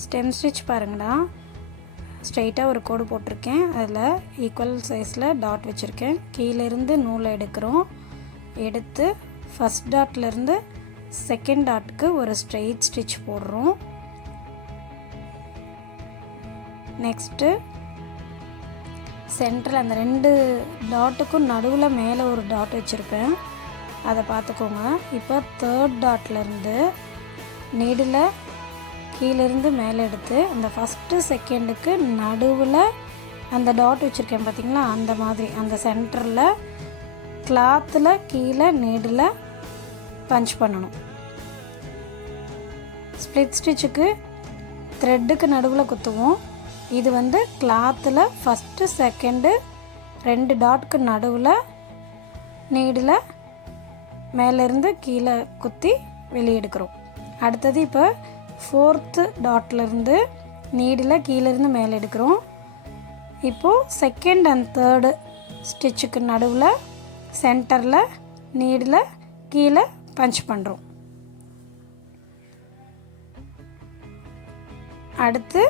Stem stitch பாருங்கடா, ஸ்ட்ரைட்டாக ஒரு கோடு போட்டிருக்கேன். அதில் ஈக்குவல் சைஸில் டாட் வச்சுருக்கேன். கீழேருந்து நூலை எடுக்கிறோம். எடுத்து ஃபஸ்ட் டாட்லேருந்து செகண்ட் டாட்டுக்கு ஒரு ஸ்ட்ரெயிட் ஸ்டிச் போடுறோம். நெக்ஸ்ட்டு சென்டரில் அந்த 2 டாட்டுக்கும் நடுவில் மேலே ஒரு டாட் வச்சுருப்பேன், அதை பார்த்துக்கோங்க. இப்போ தேர்ட் டாட்லேருந்து நீடில் கீழேருந்து மேலே எடுத்து அந்த ஃபஸ்ட்டு செகண்டுக்கு நடுவில் அந்த டாட் வச்சுருக்கேன் பார்த்திங்களா, அந்த மாதிரி அந்த சென்டரில் கிளாத்தில் கீழே நீடில் பஞ்ச் பண்ணணும். ஸ்ப்ளிட் ஸ்டிச்சுக்கு த்ரெட்டுக்கு நடுவில் குத்துவோம். இது வந்து கிளாத்தில் ஃபஸ்ட்டு செகண்டு 2 டாட்க்கு நடுவில் நீடில் மேலேருந்து கீழே குத்தி வெளியே எடுக்கிறோம். அடுத்தது இப்போ 4th டாட்லேருந்து நீடில் கீழேருந்து மேலே எடுக்கிறோம். இப்போது செகண்ட் அண்ட் தேர்டு ஸ்டிச்சுக்கு நடுவில் சென்டரில் நீடில் கீழே பஞ்ச் பண்ணுறோம். அடுத்து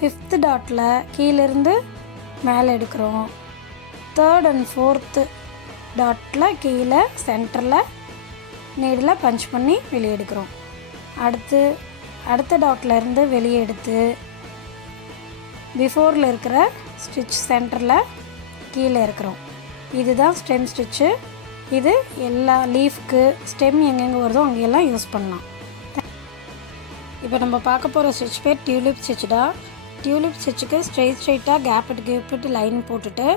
5th டாட்டில் கீழேருந்து மேலே எடுக்கிறோம். தேர்ட் அண்ட் 4th டாட்டில் கீழே சென்டரில் நீடில் பஞ்ச் பண்ணி வெளியே எடுக்கிறோம். அடுத்த டாட்டில் இருந்து வெளியே எடுத்து பிஃபோரில் இருக்கிற ஸ்டிச் சென்டரில் கீழே இருக்கிறோம். இதுதான் ஸ்டெம் ஸ்டிச்சு. இது எல்லா லீஃப்க்கு ஸ்டெம் எங்கெங்கே வருதோ அங்கெல்லாம் யூஸ் பண்ணலாம். இப்போ நம்ம பார்க்க போகிற ஸ்டிச் பேர் டியூலிப் ஸ்டிச்சுடா. டியூலிப் ஸ்டிச்சுக்கு ஸ்ட்ரெயிட்டாக கேப்பிட்டு லைன் போட்டுட்டு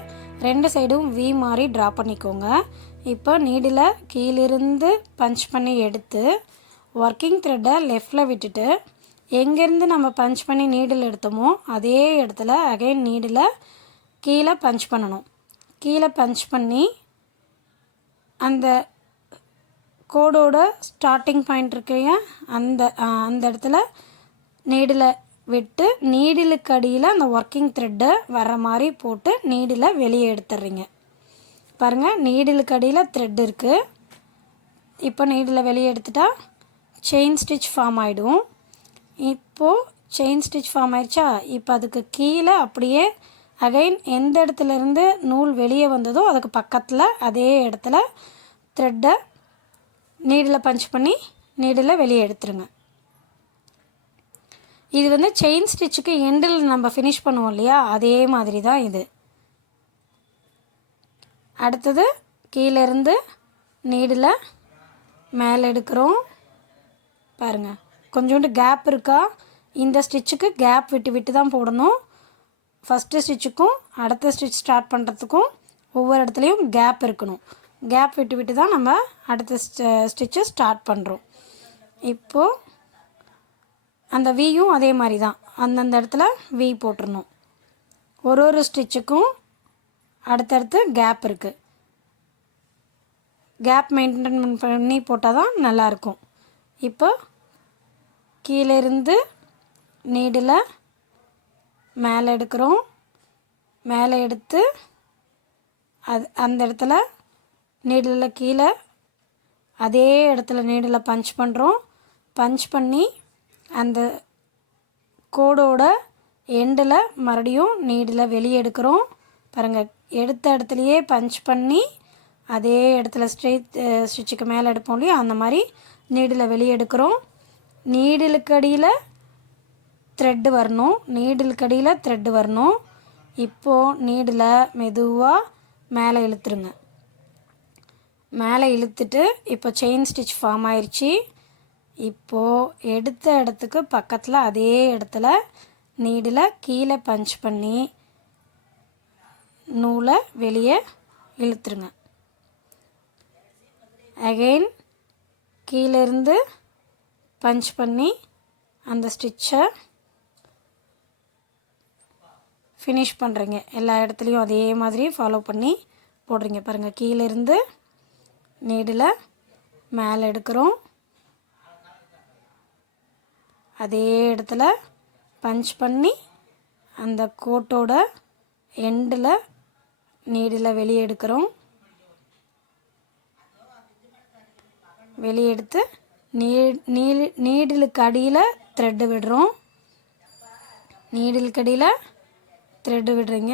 2 சைடும் வி மாதிரி ட்ரா பண்ணிக்கோங்க. இப்போ நீடில் கீழிருந்து பஞ்ச் பண்ணி எடுத்து ஒர்க்கிங் த்ரெட்டை லெஃப்டில் விட்டுட்டு எங்கேருந்து நம்ம பஞ்ச் பண்ணி நீடில் எடுத்தோமோ அதே இடத்துல அகைன் நீடில் கீழே பஞ்ச் பண்ணணும். கீழே பஞ்ச் பண்ணி அந்த கோடோட ஸ்டார்டிங் பாயிண்ட் இருக்கையா அந்த இடத்துல நீடில் விட்டு நீடிலுக்கு அடியில் அந்த ஒர்க்கிங் த்ரெட்டை வர மாதிரி போட்டு நீடில் வெளியே எடுத்துடுறீங்க. பாருங்கள், நீடிலுக்கு அடியில் த்ரெட் இருக்குது. இப்போ நீடில் வெளியே எடுத்துட்டா செயின் ஸ்டிச் ஃபார்ம் ஆகிடும். இப்போது செயின் ஸ்டிச் ஃபார்ம் ஆயிடுச்சா? இப்போ அதுக்கு கீழே அப்படியே அகைன் எந்த இடத்துலேருந்து நூல் வெளியே வந்ததோ அதுக்கு பக்கத்தில் அதே இடத்துல த்ரெட்டை நீடில் பஞ்ச் பண்ணி நீடில் வெளியே எடுத்துருங்க. இது வந்து செயின் ஸ்டிச்சுக்கு எண்டில் நம்ம ஃபினிஷ் பண்ணுவோம் இல்லையா, அதே மாதிரி தான் இது. அடுத்தது கீழேருந்து நீடில் மேலே எடுக்கிறோம். பாருங்கள், கொஞ்சோண்டு கேப் இருக்கா? இந்த ஸ்டிச்சுக்கு கேப் விட்டு விட்டு தான் போடணும். ஃபஸ்ட்டு ஸ்டிச்சுக்கும் அடுத்த ஸ்டிச் ஸ்டார்ட் பண்ணுறதுக்கும் ஒவ்வொரு இடத்துலையும் கேப் இருக்கணும். கேப் விட்டு விட்டு தான் நம்ம அடுத்த ஸ்டிச்சை ஸ்டார்ட் பண்ணுறோம். இப்போது அந்த வியும் அதே மாதிரி தான் அந்தந்த இடத்துல வி போட்டுடணும். ஒரு ஸ்டிச்சுக்கும் அடுத்தடுத்து கேப் இருக்குது. கேப் மெயின்டைன் பண்ணி போட்டால் தான் நல்லாயிருக்கும். இப்போ கீழேருந்து நீடில் மேலே எடுக்கிறோம். மேலே எடுத்து அந்த இடத்துல நீடில் கீழே அதே இடத்துல நீடில் பஞ்ச் பண்ணுறோம். பஞ்ச் பண்ணி அந்த கோடோட எண்டில் மறுபடியும் நீடில் வெளியே எடுக்கிறோம். பாருங்கள், எடுத்த இடத்துலையே பஞ்ச் பண்ணி அதே இடத்துல ஸ்டிச்சுக்கு மேலே எடுப்போம் இல்லையா, அந்த மாதிரி நீடில் வெளியே எடுக்கிறோம். நீடிலுக்கு அடியில் த்ரெட்டு வரணும். நீடிலுக்கு அடியில் த்ரெட்டு வரணும். இப்போது நீடில் மெதுவாக மேலே இழுத்துருங்க. மேலே இழுத்துட்டு இப்போ செயின் ஸ்டிச் ஃபார்ம் ஆயிடுச்சு. இப்போது எடுத்த இடத்துக்கு பக்கத்தில் அதே இடத்துல நீடில் கீழே பஞ்ச் பண்ணி நூலை வெளியே இழுத்துருங்க. அகெயின் கீழேருந்து பஞ்ச் பண்ணி அந்த ஸ்டிச்சை ஃபினிஷ் பண்ணுறீங்க. எல்லா இடத்துலையும் அதே மாதிரி ஃபாலோ பண்ணி போடுறீங்க. பாருங்கள், கீழேருந்து நீடில் மேலே எடுக்கிறோம். அதே இடத்துல பஞ்ச் பண்ணி அந்த கோட்டோட எண்டில் நீடில் வெளியே எடுக்கிறோம். வெளியே எடுத்து நீடிலுக்கு அடியில் த்ரெட்டு விடுறோம். நீடிலுக்கு அடியில் த்ரெட்டு விடுறீங்க.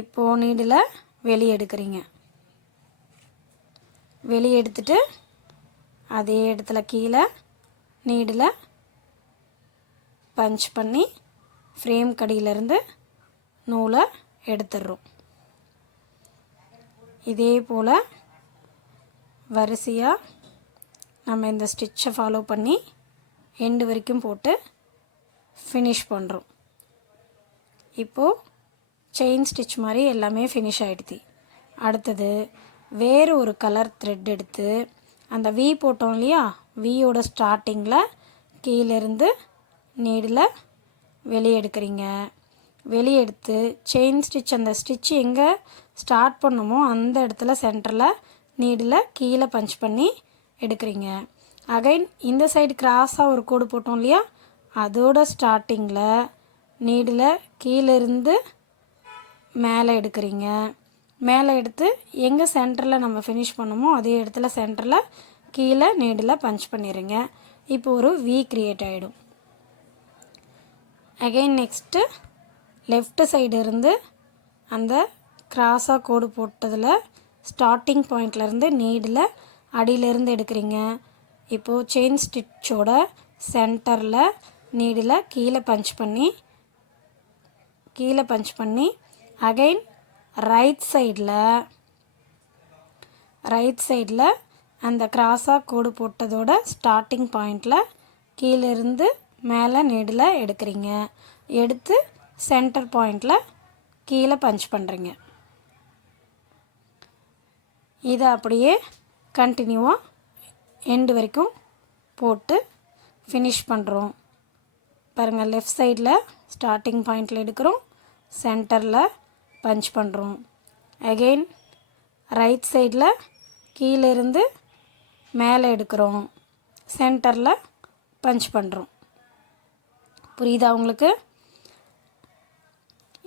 இப்போது நீடில் வெளியே எடுக்கிறீங்க. வெளியே எடுத்துட்டு அதே இடத்துல கீழே நீடில் பஞ்ச் பண்ணி ஃப்ரேம் கடியிலேருந்து நூலை எடுத்துடுறோம். இதே போல் வரிசையாக நம்ம இந்த ஸ்டிச்சை ஃபாலோ பண்ணி எண்டு வரைக்கும் போட்டு ஃபினிஷ் பண்ணுறோம். இப்போது செயின் ஸ்டிச் மாதிரி எல்லாமே ஃபினிஷ் ஆகிடுது. அடுத்தது வேறு ஒரு கலர் த்ரெட் எடுத்து அந்த வி போட்டோம் இல்லையா, வியோட ஸ்டார்டிங்கில் கீழேருந்து நீடில் வெளியே எடுக்கிறீங்க. வெளியே எடுத்து செயின் ஸ்டிச் அந்த ஸ்டிச் எங்கே ஸ்டார்ட் பண்ணுமோ அந்த இடத்துல சென்டரில் நீடில் கீழே பஞ்ச் பண்ணி எடுக்கிறீங்க. அகைன் இந்த சைடு கிராஸாக ஒரு கோடு போட்டோம் இல்லையா, அதோட ஸ்டார்டிங்கில் நீடில் கீழேருந்து மேலே எடுக்கிறீங்க. மேலே எடுத்து எங்கே சென்டரில் நம்ம ஃபினிஷ் பண்ணுமோ அதே இடத்துல சென்டரில் கீழே நீடில் பஞ்ச் பண்ணிடுங்க. இப்போ ஒரு வி க்ரியேட் ஆகிடும். அகைன் நெக்ஸ்ட்டு லெஃப்ட் சைடு இருந்து அந்த கிராஸாக கோடு போட்டதில் ஸ்டார்டிங் பாயிண்ட்லேருந்து நீடில் அடியிலேருந்து எடுக்கிறீங்க. இப்போது செயின் ஸ்டிச்சோட சென்டரில் நீடில் கீழே பஞ்ச் பண்ணி அகைன் ரைட் சைடில் அந்த கிராஸாக கோடு போட்டதோட ஸ்டார்டிங் பாயிண்டில் கீழேருந்து மேலே நீடில் எடுக்கிறீங்க. எடுத்து சென்டர் பாயிண்டில் கீழே பஞ்ச் பண்ணுறீங்க. இதை அப்படியே கண்டினியூவாக எண்டு வரைக்கும் போட்டு ஃபினிஷ் பண்ணுறோம். பாருங்கள், லெஃப்ட் சைடில் ஸ்டார்டிங் பாயிண்டில் எடுக்கிறோம், சென்டரில் பஞ்ச் பண்ணுறோம். அகெயின் ரைட் சைடில் கீழேருந்து மேலே எடுக்கிறோம், சென்டரில் பஞ்ச் பண்ணுறோம். புரியுதா உங்களுக்கு?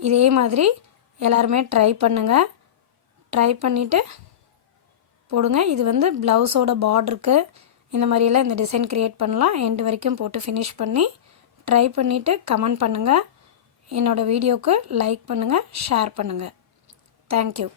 இதே மாதிரி எல்லாருமே ட்ரை பண்ணுங்கள். ட்ரை பண்ணிவிட்டு போடுங்க. இது வந்து ப்ளவுஸோட பார்டருக்கு இந்த மாதிரியெல்லாம் இந்த டிசைன் க்ரியேட் பண்ணலாம். எண்டு வரைக்கும் போட்டு ஃபினிஷ் பண்ணி ட்ரை பண்ணிவிட்டு கமெண்ட் பண்ணுங்கள். என்னோடய வீடியோவுக்கு லைக் பண்ணுங்கள், ஷேர் பண்ணுங்கள். தேங்க்யூ.